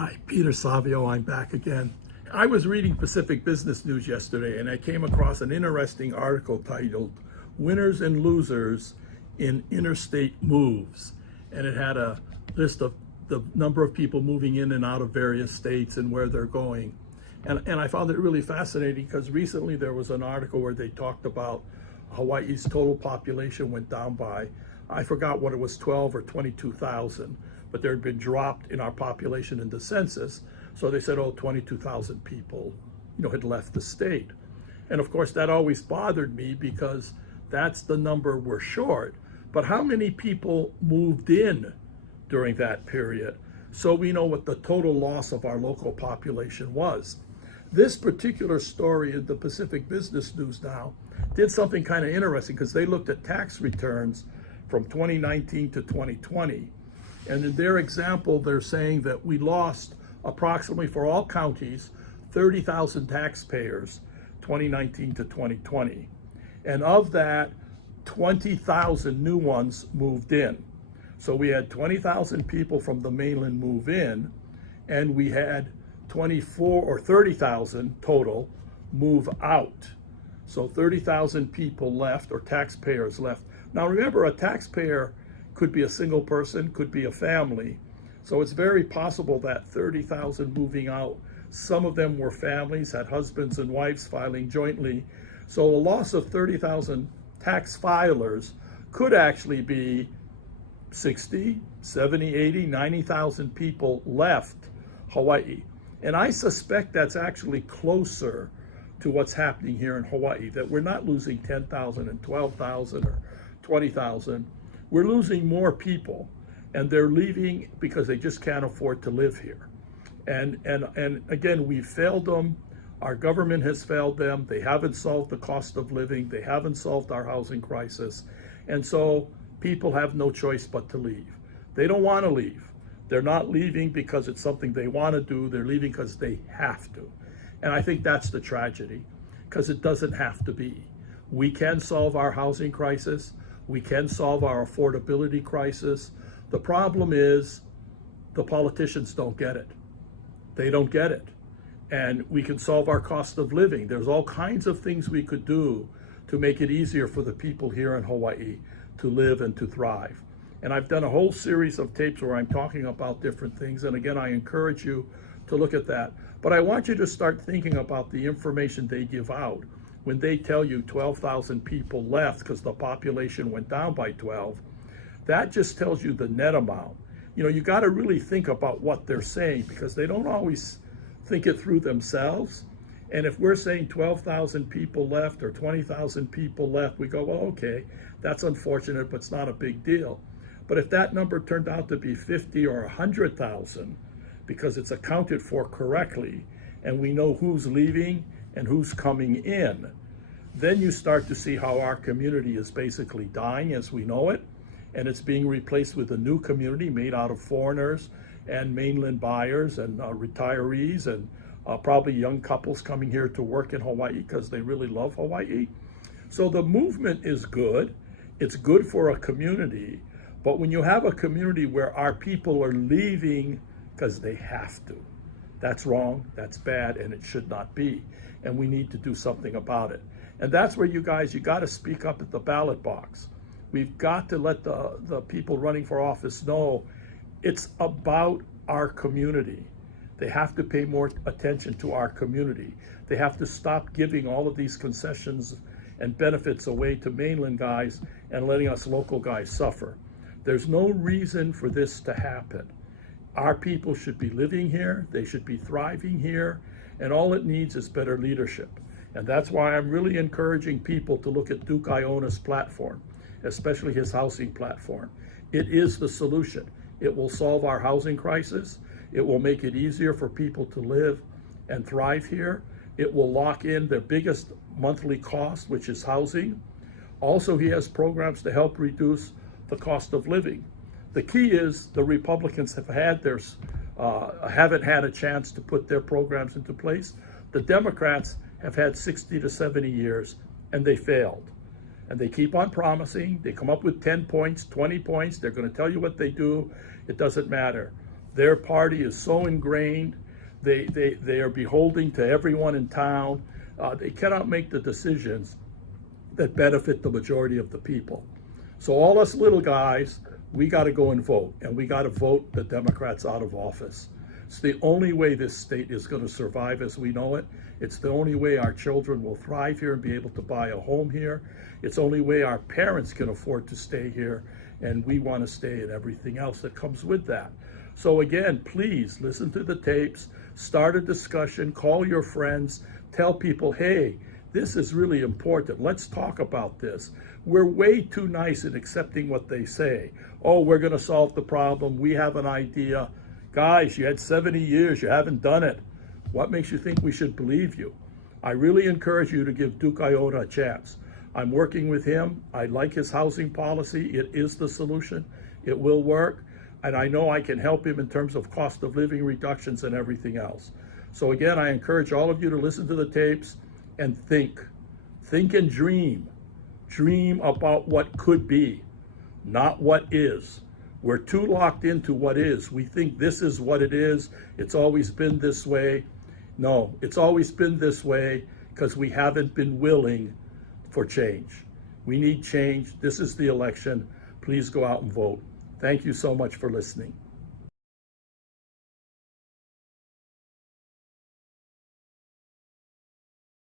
Hi, Peter Savio. I'm back again. I was reading Pacific Business News yesterday and I came across an interesting article titled Winners and Losers in Interstate Moves. And it had a list of the number of people moving in and out of various states and where they're going. And I found it really fascinating because recently there was an article where they talked about Hawaii's total population went down by, I forgot what it was, 12 or 22,000, but there had been dropped in our population in the census. So they said, oh, 22,000 people, had left the state. And of course, that always bothered me because that's the number we're short. But how many people moved in during that period? So we know what the total loss of our local population was. This particular story in the Pacific Business News now did something kind of interesting because they looked at tax returns from 2019 to 2020. And in their example, they're saying that we lost approximately for all counties 30,000 taxpayers 2019 to 2020. And of that, 20,000 new ones moved in. So we had 20,000 people from the mainland move in, and we had 24 or 30,000 total move out. So 30,000 people left, or taxpayers left. Now remember, a taxpayer could be a single person, could be a family. So it's very possible that 30,000 moving out, some of them were families, had husbands and wives filing jointly. So a loss of 30,000 tax filers could actually be 60, 70, 80, 90,000 people left Hawaii. And I suspect that's actually closer to what's happening here in Hawaii, that we're not losing 10,000 and 12,000 or 20,000. We're losing more people, and they're leaving because they just can't afford to live here. And again, we've failed them. Our government has failed them. They haven't solved the cost of living. They haven't solved our housing crisis. And so people have no choice but to leave. They don't want to leave. They're not leaving because it's something they want to do. They're leaving because they have to. And I think that's the tragedy, because it doesn't have to be. We can solve our housing crisis. We can solve our affordability crisis. The problem is the politicians don't get it. They don't get it. And we can solve our cost of living. There's all kinds of things we could do to make it easier for the people here in Hawaii to live and to thrive. And I've done a whole series of tapes where I'm talking about different things. And again, I encourage you to look at that. But I want you to start thinking about the information they give out when they tell you 12,000 people left because the population went down by 12. That just tells you the net amount. You got to really think about what they're saying, because they don't always think it through themselves. And if we're saying 12,000 people left or 20,000 people left, we go, well, okay, that's unfortunate, but it's not a big deal. But if that number turned out to be 50 or 100,000, because it's accounted for correctly, and we know who's leaving and who's coming in, then you start to see how our community is basically dying as we know it, and it's being replaced with a new community made out of foreigners and mainland buyers and retirees and probably young couples coming here to work in Hawaii because they really love Hawaii. So the movement is good. It's good for a community. But when you have a community where our people are leaving because they have to, that's wrong, that's bad, and it should not be. And we need to do something about it. And that's where you got to speak up at the ballot box. We've got to let the people running for office know it's about our community. They have to pay more attention to our community. They have to stop giving all of these concessions and benefits away to mainland guys and letting us local guys suffer. There's no reason for this to happen. Our people should be living here, they should be thriving here, and all it needs is better leadership. And that's why I'm really encouraging people to look at Duke Iona's platform, especially his housing platform. It is the solution. It will solve our housing crisis. It will make it easier for people to live and thrive here. It will lock in their biggest monthly cost, which is housing. Also, he has programs to help reduce the cost of living. The key is the Republicans haven't had a chance to put their programs into place. The Democrats have had 60 to 70 years, and they failed. And they keep on promising. They come up with 10 points, 20 points. They're going to tell you what they do. It doesn't matter. Their party is so ingrained. They are beholden to everyone in town. They cannot make the decisions that benefit the majority of the people. So all us little guys, we got to go and vote, and we got to vote the Democrats out of office. It's the only way this state is going to survive as we know it. It's the only way our children will thrive here and be able to buy a home here. It's the only way our parents can afford to stay here, and we want to stay, and everything else that comes with that. So again, please listen to the tapes, start a discussion, call your friends, tell people, hey, this is really important. Let's talk about this. We're way too nice in accepting what they say. Oh, we're going to solve the problem. We have an idea. Guys, you had 70 years. You haven't done it. What makes you think we should believe you? I really encourage you to give Duke Iota a chance. I'm working with him. I like his housing policy. It is the solution. It will work. And I know I can help him in terms of cost of living reductions and everything else. So again, I encourage all of you to listen to the tapes and think. Think and dream. Dream about what could be, not what is. We're too locked into what is. We think this is what it is. It's always been this way. No, it's always been this way because we haven't been willing for change. We need change. This is the election. Please go out and vote. Thank you so much for listening.